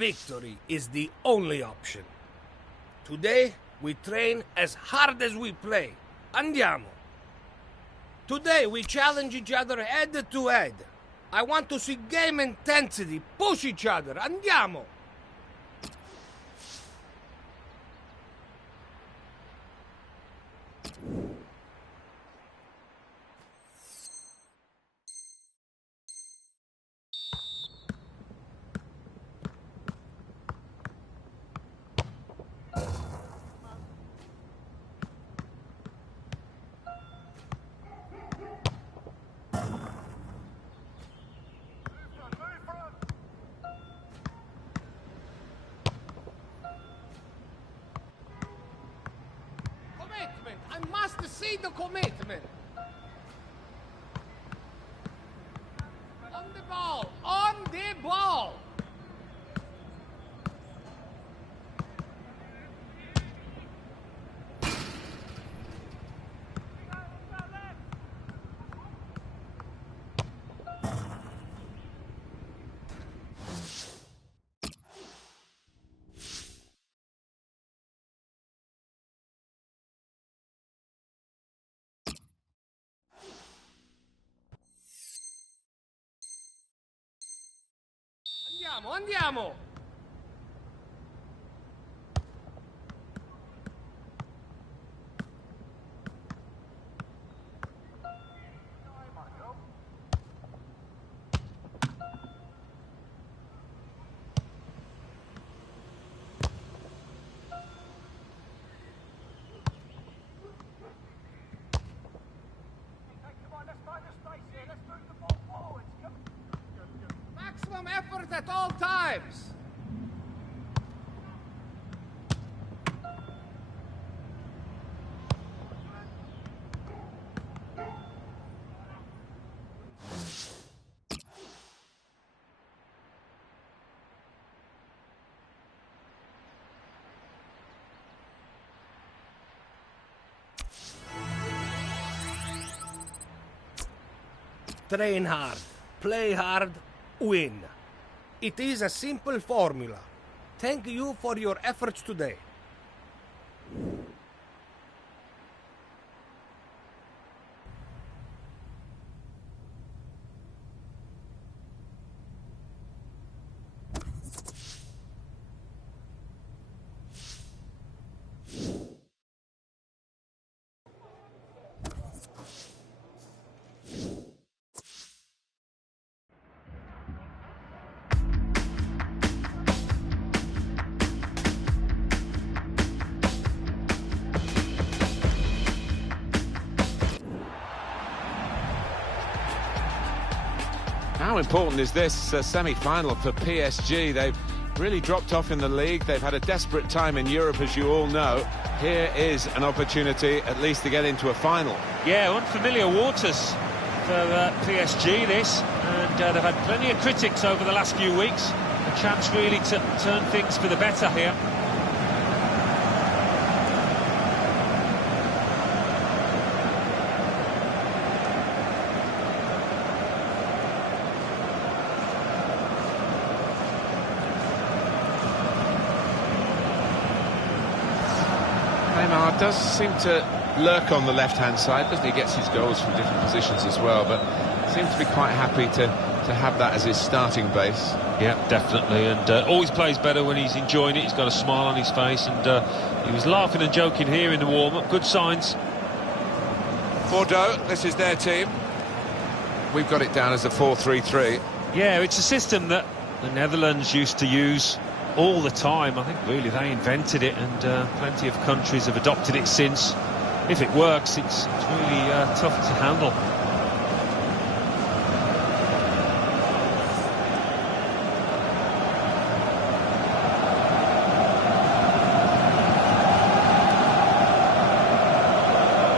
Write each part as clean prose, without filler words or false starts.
Victory is the only option. Today, we train as hard as we play. Andiamo. Today, we challenge each other head to head. I want to see game intensity, push each other. Andiamo. I must see the commitment. On the ball, on the ball. Andiamo, andiamo! Maximum effort at all times. Train hard, play hard, win. It is a simple formula. Thank you for your efforts today. How important is this semi-final for PSG? They've really dropped off in the league. They've had a desperate time in Europe, as you all know. Here is an opportunity, at least, to get into a final. Yeah, unfamiliar waters for PSG, this. And they've had plenty of critics over the last few weeks. A chance, really, to turn things for the better here. Neymar does seem to lurk on the left-hand side, doesn't he? Gets his goals from different positions as well, but seems to be quite happy to have that as his starting base. Yeah, definitely, and always plays better when he's enjoying it. He's got a smile on his face, and he was laughing and joking here in the warm-up. Good signs. Bordeaux, this is their team. We've got it down as a 4-3-3. Yeah, it's a system that the Netherlands used to use all the time. I think really they invented it, and plenty of countries have adopted it since. If it works, it's really tough to handle.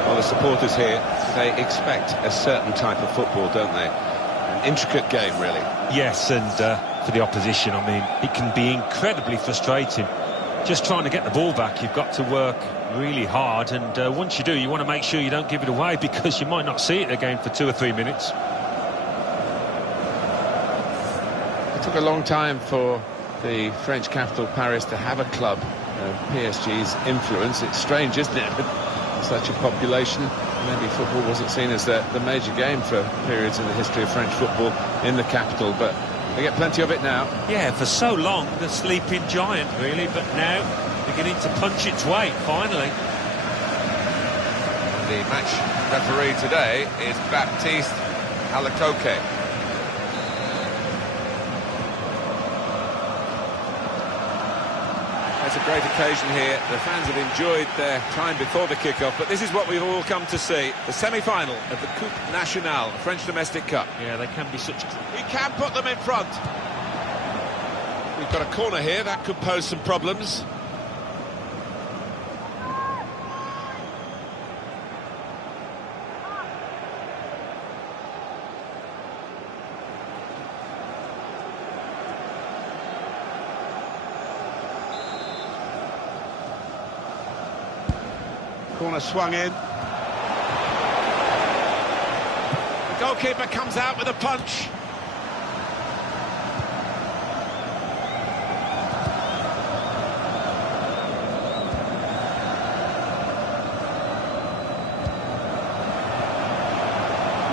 Well, the supporters here, they expect a certain type of football, don't they? An intricate game, really. Yes, and for the opposition, I mean, it can be incredibly frustrating. Just trying to get the ball back, you've got to work really hard, and once you do, you want to make sure you don't give it away, because you might not see it again for 2 or 3 minutes. It took a long time for the French capital, Paris, to have a club of PSG's influence. It's strange, isn't it? Such a population. Maybe football wasn't seen as the major game for periods in the history of French football in the capital, but they get plenty of it now. Yeah, for so long, the sleeping giant, really, but now beginning to punch its weight, finally. The match referee today is Baptiste Alacoque. It's a great occasion here. The fans have enjoyed their time before the kick-off, but this is what we've all come to see. The semi-final of the Coupe Nationale, French Domestic Cup. Yeah, they can be such... He can put them in front. We've got a corner here, that could pose some problems. Corner swung in. The goalkeeper comes out with a punch.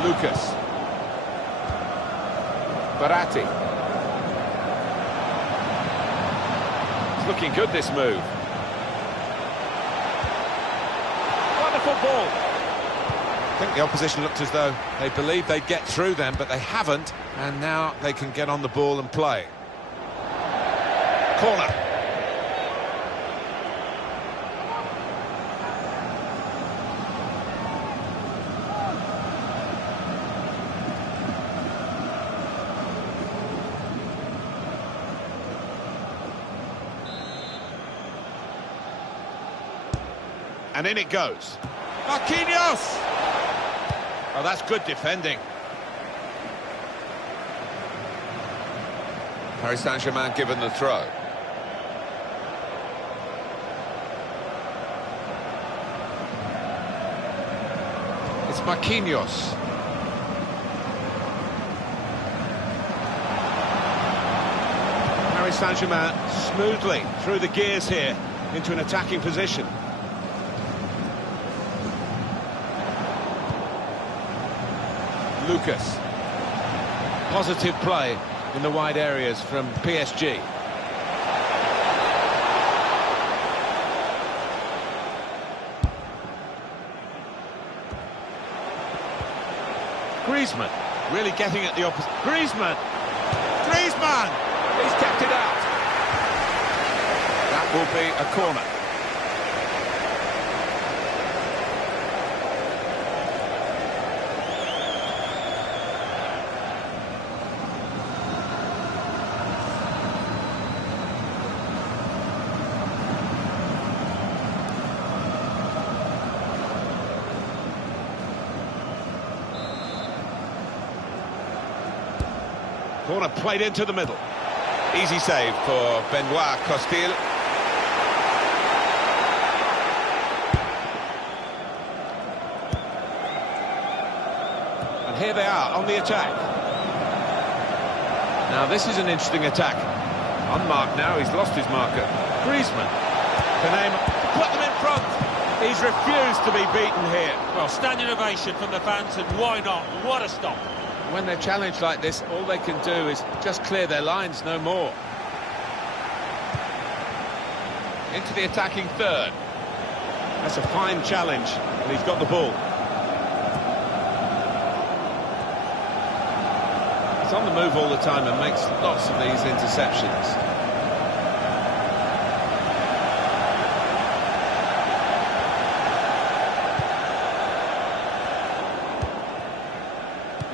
Lucas. Baratti. It's looking good, this move. Ball. I think the opposition looked as though they believed they'd get through them, but they haven't, and now they can get on the ball and play. Corner. And in it goes. Marquinhos! Oh, that's good defending. Paris Saint-Germain given the throw. It's Marquinhos. Paris Saint-Germain smoothly through the gears here into an attacking position. Lucas. Positive play in the wide areas from PSG. Griezmann really getting at the opposite. Griezmann! Griezmann! He's kept it out. That will be a corner. Corner played into the middle. Easy save for Benoit Costil. And here they are on the attack. Now this is an interesting attack. Unmarked now, he's lost his marker. Griezmann. Canema put them in front. He's refused to be beaten here. Well, standing ovation from the fans, and why not? What a stop. When they're challenged like this, all they can do is just clear their lines, no more. Into the attacking third. That's a fine challenge, and he's got the ball. He's on the move all the time and makes lots of these interceptions.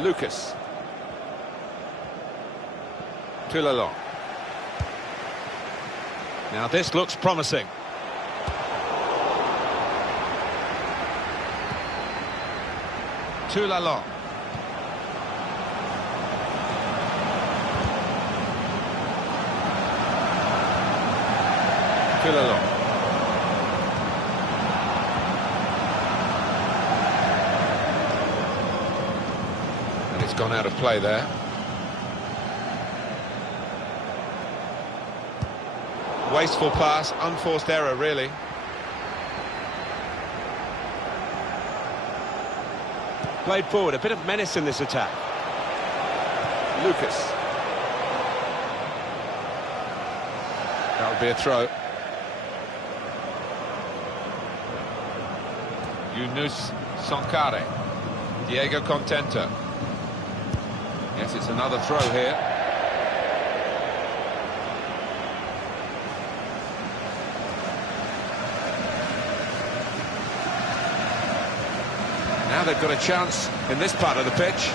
Lucas. Toulalon. Now this looks promising. Toulalon. Toulalon. Gone out of play there. Wasteful pass, unforced error, really. Played forward, a bit of menace in this attack. Lucas. That would be a throw. Yunus Sankare. Diego Contento. Yes, it's another throw here. Now they've got a chance in this part of the pitch.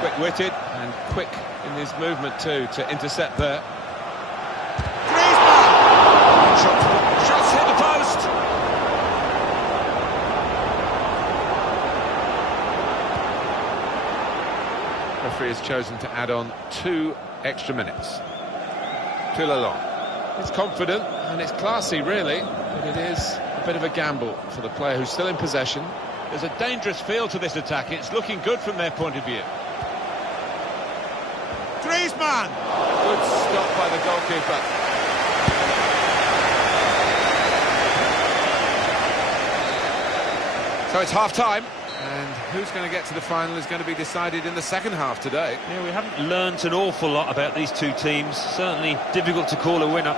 Quick-witted and quick in his movement too to intercept there. Griezmann! Shots hit the post! Referee has chosen to add on 2 extra minutes. Too long. It's confident and it's classy really, but it is a bit of a gamble for the player who's still in possession. There's a dangerous feel to this attack. It's looking good from their point of view. Griezmann! Good stop by the goalkeeper. So it's half-time, and who's going to get to the final is going to be decided in the second half today. Yeah, we haven't learnt an awful lot about these two teams. Certainly difficult to call a winner.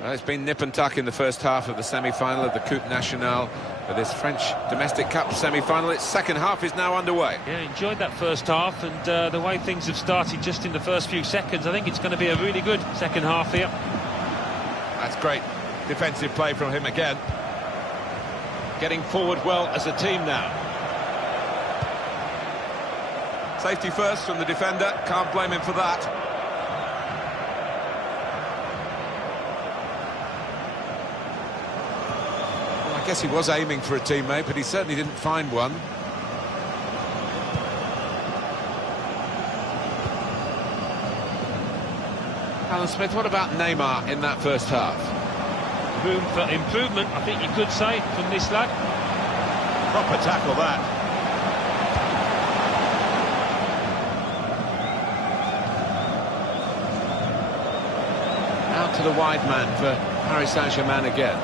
Well, it's been nip and tuck in the first half of the semi-final of the Coupe Nationale for this French Domestic Cup semi-final. Its second half is now underway. Yeah, enjoyed that first half, and the way things have started just in the first few seconds, I think it's going to be a really good second half here. That's great defensive play from him again. Getting forward well as a team now. Safety first from the defender, can't blame him for that. I guess he was aiming for a teammate, but he certainly didn't find one. Alan Smith, what about Neymar in that first half? Room for improvement, I think you could say, from this lad. Proper tackle, that. Out to the wide man for Paris Saint-Germain again.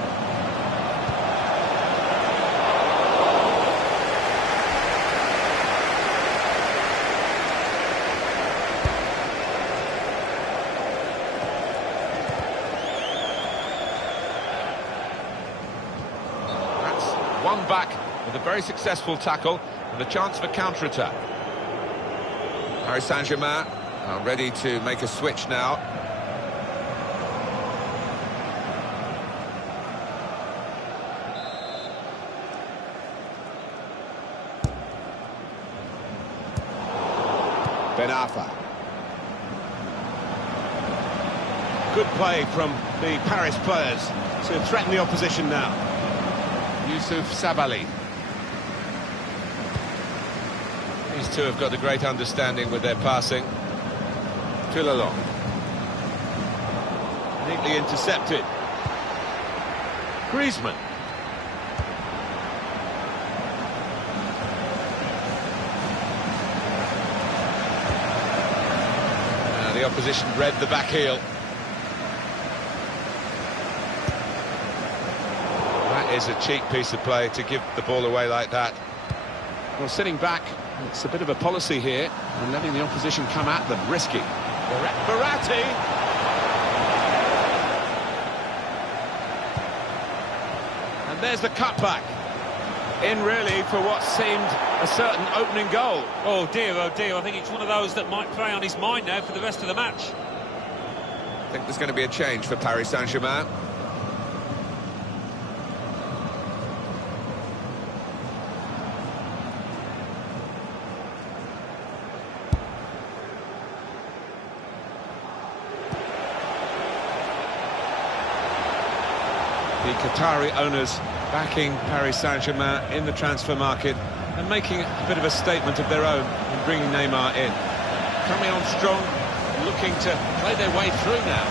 One back with a very successful tackle and a chance for counter-attack. Paris Saint-Germain are ready to make a switch now. Ben Arfa. Good play from the Paris players to threaten the opposition now. Youssouf Sabaly. These two have got a great understanding with their passing. Tulalong. Neatly intercepted. Griezmann. The opposition read the back heel. Is a cheap piece of play to give the ball away like that. Well, sitting back, it's a bit of a policy here, and letting the opposition come at them, risky. Verratti! And there's the cutback. In really for what seemed a certain opening goal. Oh dear, I think it's one of those that might play on his mind now for the rest of the match. I think there's going to be a change for Paris Saint-Germain. The Qatari owners backing Paris Saint-Germain in the transfer market and making a bit of a statement of their own in bringing Neymar in. Coming on strong, looking to play their way through now.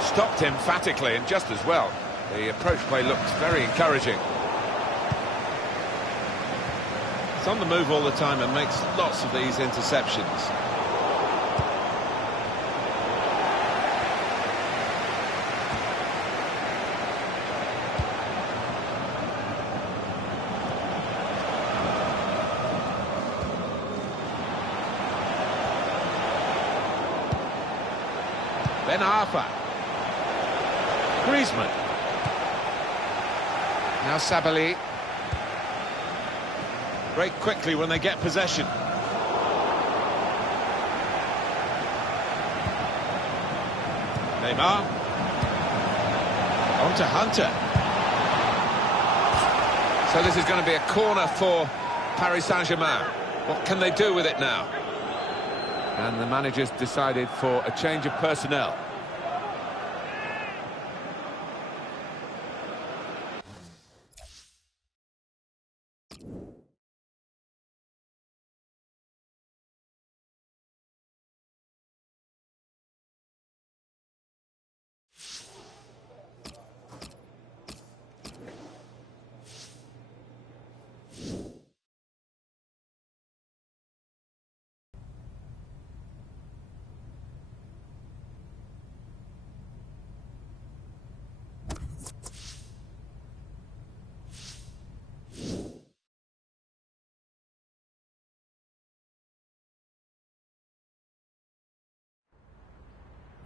Stopped emphatically and just as well. The approach play looked very encouraging. It's on the move all the time and makes lots of these interceptions. Ben Arfa. Griezmann. Now Sabali. Break quickly when they get possession. Neymar. On to Hunter. So this is going to be a corner for Paris Saint-Germain. What can they do with it now? And the manager's decided for a change of personnel.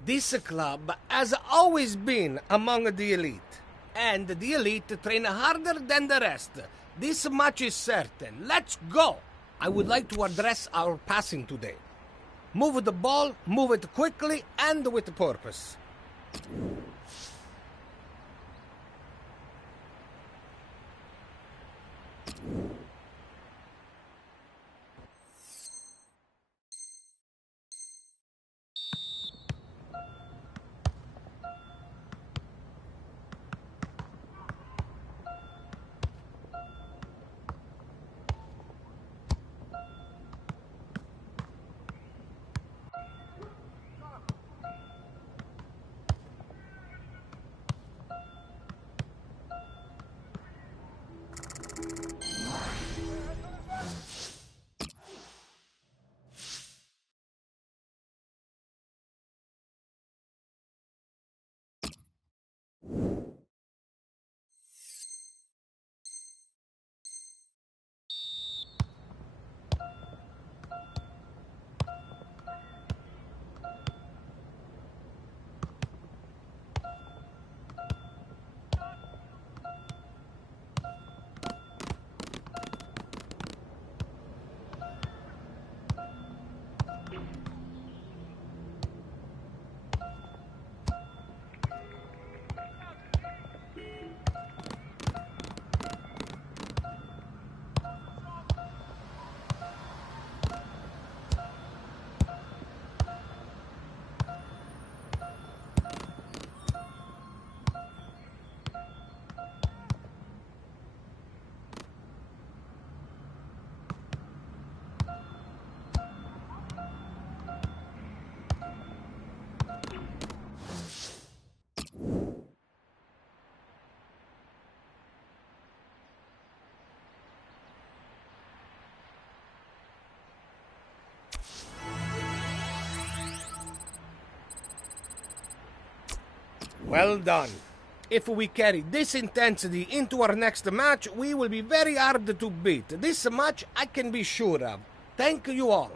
This club has always been among the elite, and the elite train harder than the rest. This much is certain. Let's go! I would like to address our passing today. Move the ball, move it quickly and with purpose. Well done. If we carry this intensity into our next match, we will be very hard to beat. This much I can be sure of. Thank you all.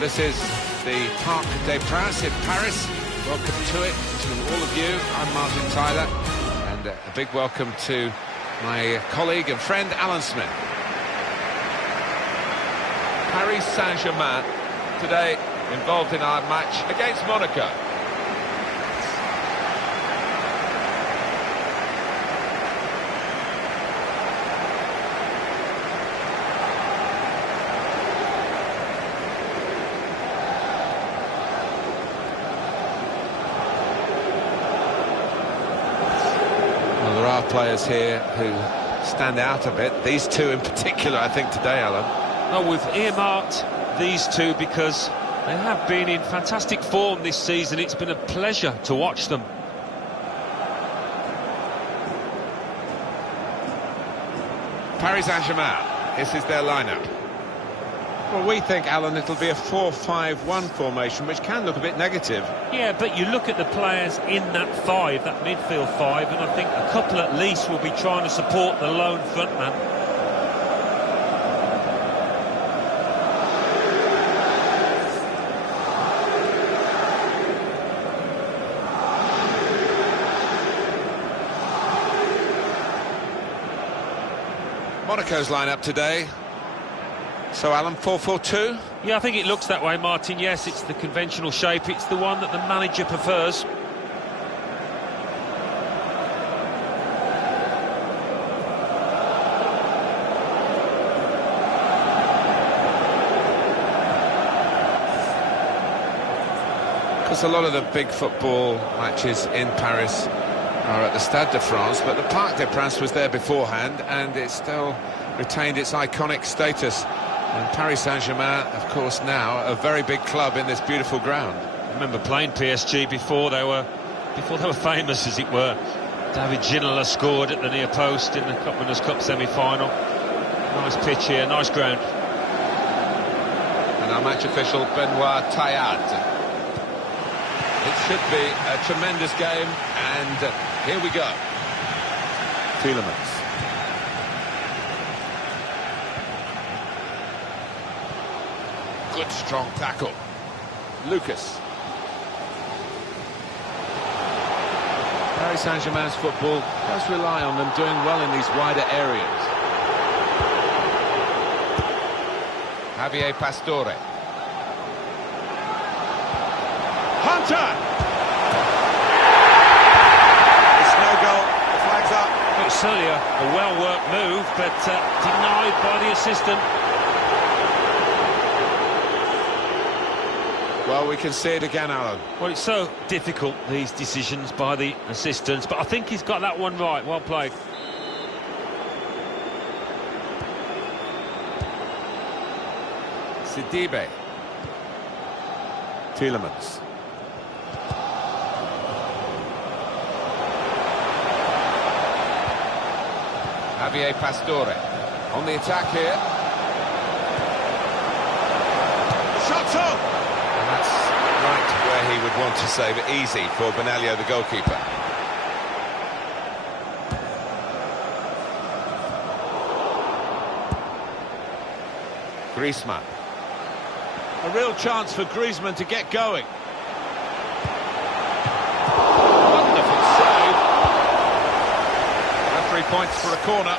This is the Parc des Princes in Paris. Welcome to it to all of you. I'm Martin Tyler, and a big welcome to my colleague and friend Alan Smith. Paris Saint-Germain today involved in our match against Monaco. Well, there are players here who stand out a bit. These two in particular, I think, today, Alan. Well, we've earmarked these two because they have been in fantastic form this season. It's been a pleasure to watch them. Paris Saint-Germain, this is their lineup. Well, we think, Alan, it'll be a 4-5-1 formation, which can look a bit negative. Yeah, but you look at the players in that five, that midfield five, and I think a couple at least will be trying to support the lone frontman. Monaco's lineup today. So, Alan, 4-4-2? Yeah, I think it looks that way, Martin. Yes, it's the conventional shape. It's the one that the manager prefers. Because a lot of the big football matches in Paris are at the Stade de France, but the Parc des Princes was there beforehand, and it still retained its iconic status. And Paris Saint-Germain, of course, now a very big club in this beautiful ground. I remember playing PSG before they were famous, as it were. David Ginola scored at the near post in the Winners' Cup semi-final. Nice pitch here, nice ground. And our match official, Benoit Taillade. It should be a tremendous game, and here we go. Tielemans. Good strong tackle. Lucas. Paris Saint-Germain's football does rely on them doing well in these wider areas. Javier Pastore. Hunter! It's no goal. The flag's up. Well, it's certainly a well-worked move, but denied by the assistant. Well, we can see it again, Alan. Well, it's so difficult, these decisions by the assistants, but I think he's got that one right. Well played. Sidibe. Tielemans. Javier Pastore on the attack here. Shots on! And that's right where he would want to save it. Easy for Benalio, the goalkeeper. Griezmann. A real chance for Griezmann to get going. Wonderful save. 3 points for a corner.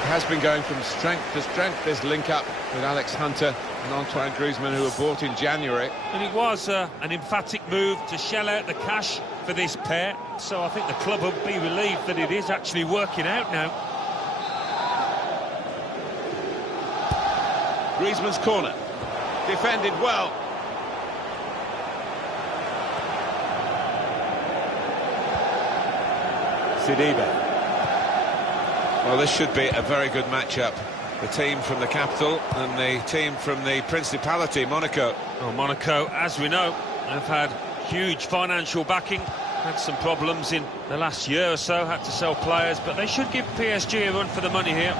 He has been going from strength to strength, this link-up with Alex Hunter and Antoine Griezmann, who were bought in January. And it was an emphatic move to shell out the cash for this pair, so I think the club will be relieved that it is actually working out now. Griezmann's corner. Defended well. Sidibe. Well, this should be a very good matchup. The team from the capital and the team from the Principality, Monaco. Well, Monaco, as we know, have had huge financial backing, had some problems in the last year or so, had to sell players, but they should give PSG a run for the money here.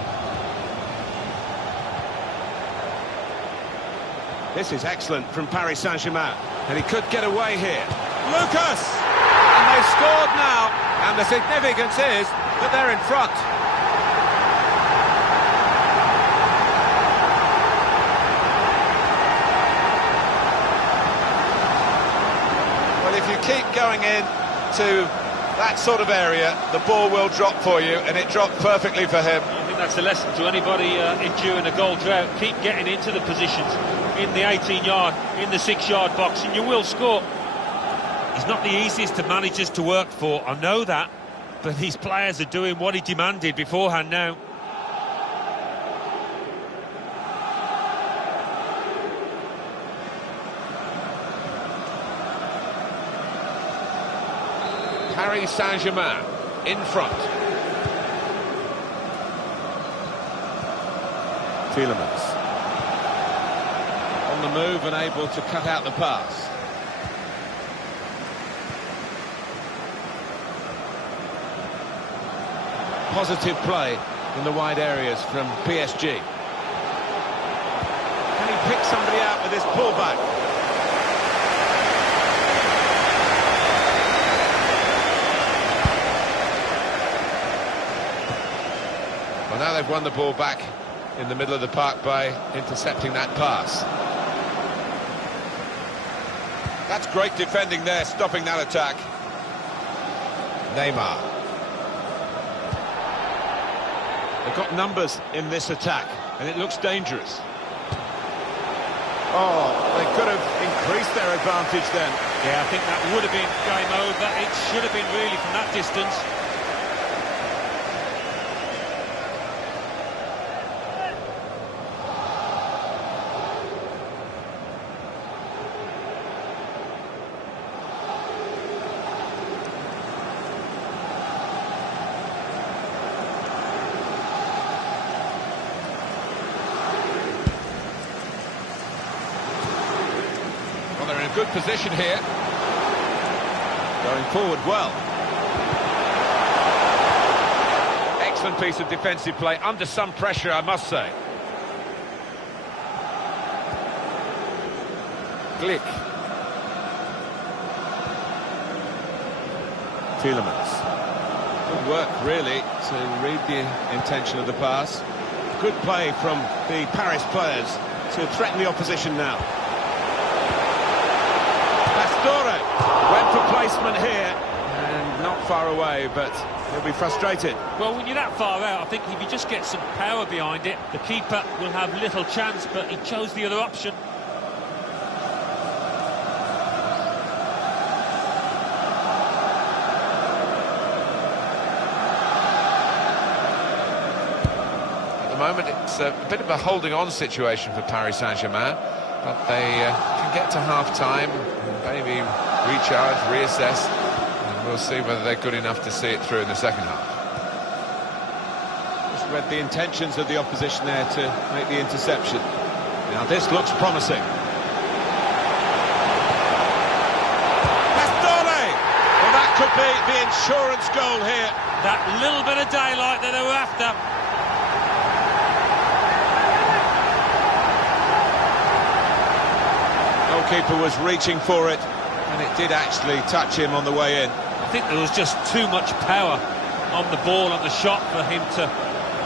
This is excellent from Paris Saint-Germain, and he could get away here. Lucas! And they've scored now, and the significance is that they're in front. if you keep going in to that sort of area, the ball will drop for you, and it dropped perfectly for him. I think that's a lesson to anybody enduring a goal drought. Keep getting into the positions in the 18-yard, in the 6-yard box, and you will score. He's not the easiest of managers to work for, I know that, but these players are doing what he demanded beforehand now. Paris Saint-Germain in front. Tielemans on the move and able to cut out the pass. Positive play in the wide areas from PSG. Can he pick somebody out with his pullback? Well, now they've won the ball back in the middle of the park by intercepting that pass. That's great defending there, stopping that attack. Neymar. They've got numbers in this attack, and it looks dangerous. Oh, they could have increased their advantage then. Yeah, I think that would have been game over. It should have been really from that distance. They're in a good position here. Going forward well. Excellent piece of defensive play, under some pressure, I must say. Glick. Tielemans. Good work, really, to read the intention of the pass. Good play from the Paris players to threaten the opposition now. Pastore went for placement here, and not far away, but he'll be frustrated. Well, when you're that far out, I think if you just get some power behind it, the keeper will have little chance, but he chose the other option. At the moment, it's a bit of a holding-on situation for Paris Saint-Germain, but they can get to half-time, maybe recharge, reassess, and we'll see whether they're good enough to see it through in the second half. Just read the intentions of the opposition there to make the interception. Now this looks promising. Pastore! Well, that could be the insurance goal here. That little bit of daylight that they were after. Goalkeeper was reaching for it, and it did actually touch him on the way in. I think there was just too much power on the ball, on the shot, for him to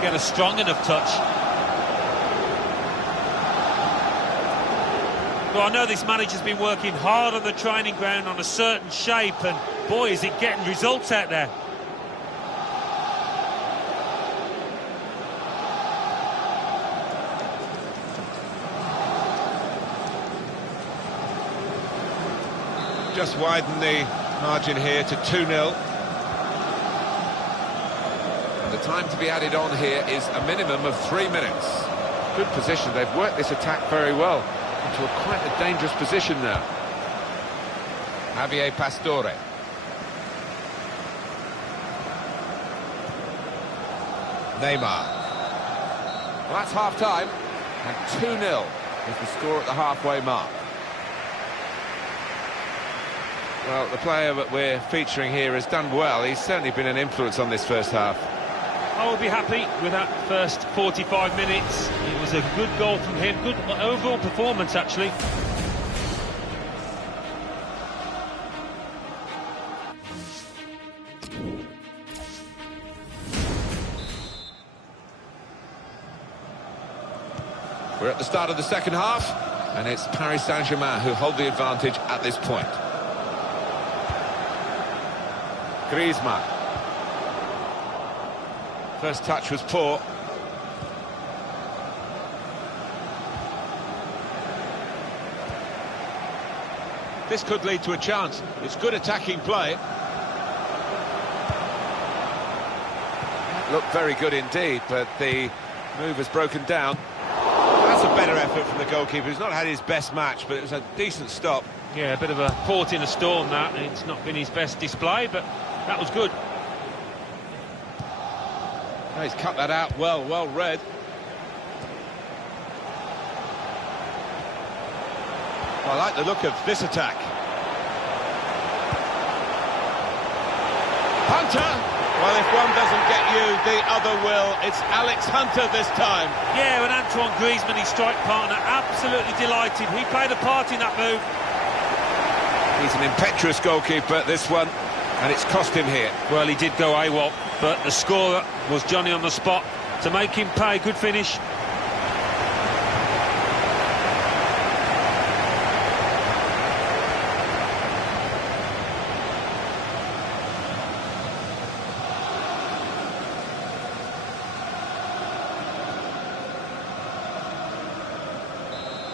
get a strong enough touch. Well, I know this manager's been working hard on the training ground on a certain shape, and boy, is it getting results out there. Just widen the margin here to 2-0. And the time to be added on here is a minimum of 3 minutes. Good position. They've worked this attack very well into quite a dangerous position now. Javier Pastore. Neymar. Well, that's half-time, and 2-0 is the score at the halfway mark. Well, the player that we're featuring here has done well. He's certainly been an influence on this first half. I will be happy with that first 45 minutes. It was a good goal from him, good overall performance, actually. We're at the start of the second half, and it's Paris Saint-Germain who hold the advantage at this point. Griezmann. First touch was poor. This could lead to a chance. It's good attacking play. Looked very good indeed, but the move has broken down. That's a better effort from the goalkeeper. He's not had his best match, but it was a decent stop. Yeah, a bit of a port in a storm, that. It's not been his best display, but that was good. Oh, he's cut that out well read. I like the look of this attack. Hunter! Well, if one doesn't get you, the other will. It's Alex Hunter this time. Yeah, when Antoine Griezmann, his strike partner, absolutely delighted. He played a part in that move. He's an impetuous goalkeeper, this one, and it's cost him here. Well, he did go AWOL, but the scorer was Johnny on the spot to make him pay. Good finish.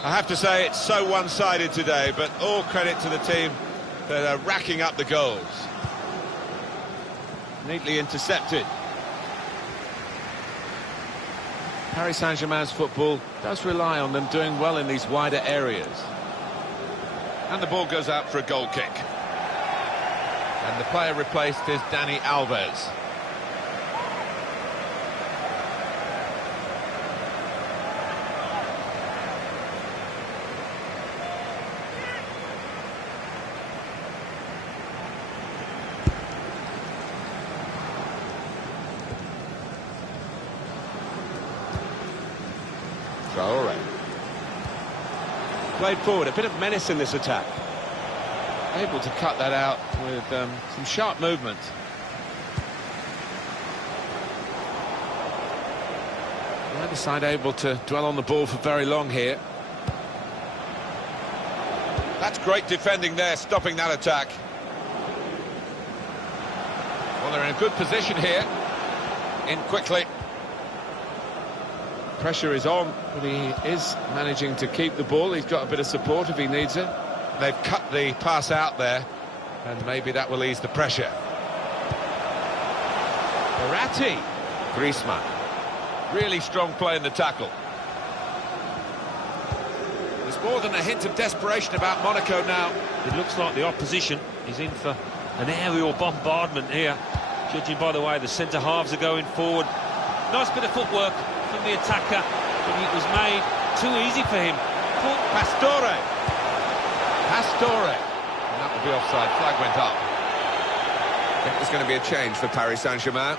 I have to say it's so one-sided today, but all credit to the team that are racking up the goals. Neatly intercepted. Paris Saint-Germain's football does rely on them doing well in these wider areas. And the ball goes out for a goal kick. And the player replaced is Dani Alves. Played forward, a bit of menace in this attack. Able to cut that out with some sharp movement. Neither side able to dwell on the ball for very long here. That's great defending there, stopping that attack. Well, they're in a good position here. In quickly. Pressure is on, but he is managing to keep the ball. He's got a bit of support if he needs it. They've cut the pass out there, and maybe that will ease the pressure. Verratti. Griezmann. Really strong play in the tackle. There's more than a hint of desperation about Monaco now. It looks like the opposition is in for an aerial bombardment here, judging by the way the centre-halves are going forward. Nice bit of footwork from the attacker, but it was made too easy for him. Pastore. And that will be offside. Flag went up. I think there's going to be a change for Paris Saint-Germain.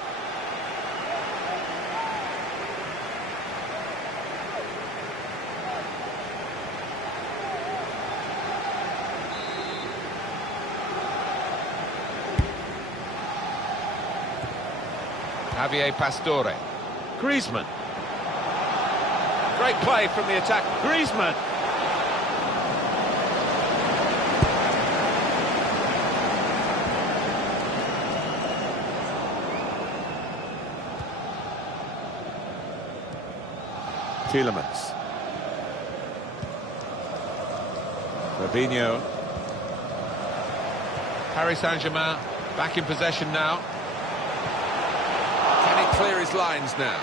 Javier Pastore. Griezmann. Great play from the attack. Griezmann. Tielemans. Fabinho. Paris Saint-Germain back in possession now. Can he clear his lines now?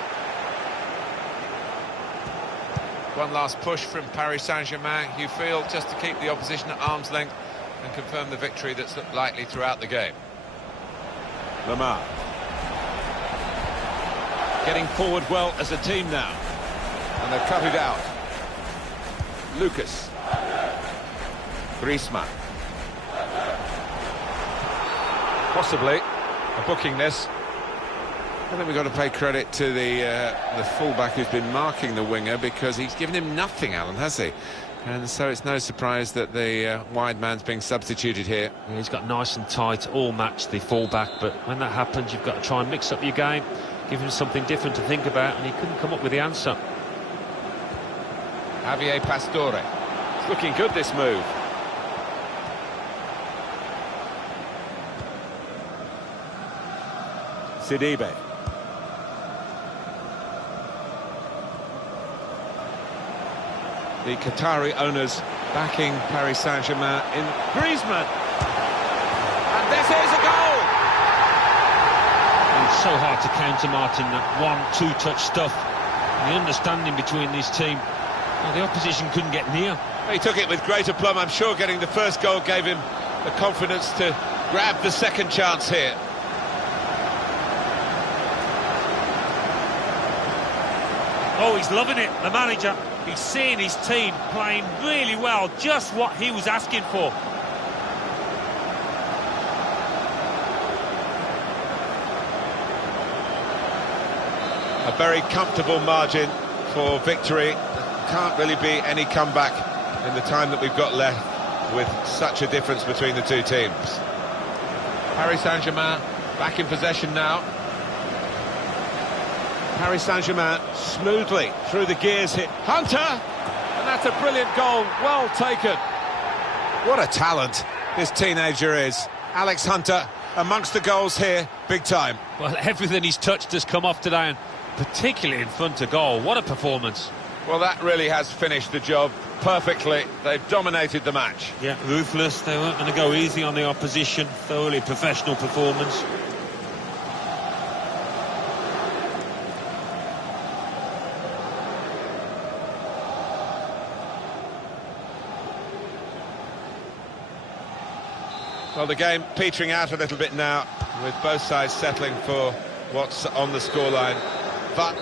One last push from Paris Saint-Germain, you feel, just to keep the opposition at arm's length and confirm the victory that's looked likely throughout the game. Lamar. Getting forward well as a team now. And they've cut it out. Lucas. Griezmann. Possibly a booking this. I think we've got to pay credit to the fullback who's been marking the winger, because he's given him nothing, Alan, has he? And so it's no surprise that the wide man's being substituted here. Yeah, he's got nice and tight, all matched the fullback, but when that happens, you've got to try and mix up your game, give him something different to think about, and he couldn't come up with the answer. Javier Pastore. It's looking good, this move. Sidibe. The Qatari owners backing Paris Saint-Germain in Griezmann. And this is a goal! It's so hard to counter, Martin, that 1-2 touch stuff. The understanding between this team. Well, the opposition couldn't get near. He took it with great aplomb. I'm sure getting the first goal gave him the confidence to grab the second chance here. Oh, he's loving it, the manager. He's seeing his team playing really well, just what he was asking for. A very comfortable margin for victory. Can't really be any comeback in the time that we've got left with such a difference between the two teams. Paris Saint-Germain back in possession now. Paris Saint-Germain smoothly through the gears hit Hunter, and that's a brilliant goal, well taken. What a talent this teenager is. Alex Hunter amongst the goals here, big time. Well, everything he's touched has come off today, and particularly in front of goal. What a performance. Well, that really has finished the job perfectly. They've dominated the match. Yeah, ruthless. They weren't going to go easy on the opposition. Thoroughly professional performance. Well, the game petering out a little bit now, with both sides settling for what's on the scoreline. But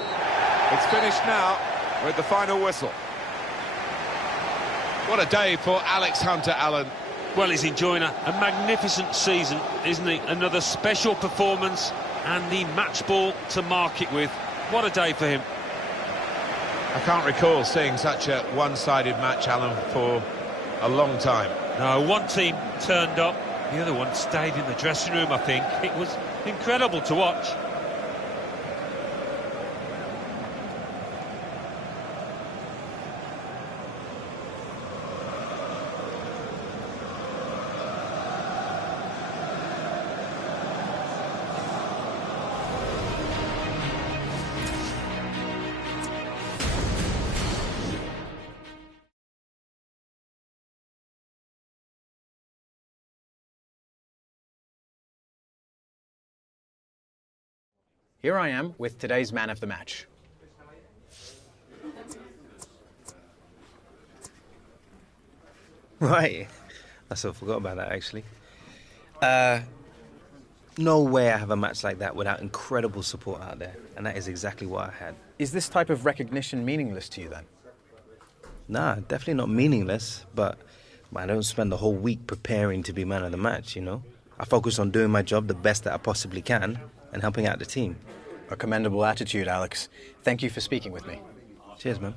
it's finished now with the final whistle. What a day for Alex Hunter, Alan. Well, he's enjoying a magnificent season, isn't he? Another special performance and the match ball to mark it with. What a day for him. I can't recall seeing such a one-sided match, Alan, for a long time. No, one team turned up, the other one stayed in the dressing room, I think. It was incredible to watch. Here I am with today's man of the match. Right. I sort of forgot about that, actually. No way I have a match like that without incredible support out there. And that is exactly what I had. Is this type of recognition meaningless to you then? Nah, definitely not meaningless, but I don't spend the whole week preparing to be man of the match, you know? I focus on doing my job the best that I possibly can and helping out the team. A commendable attitude, Alex. Thank you for speaking with me. Cheers, man.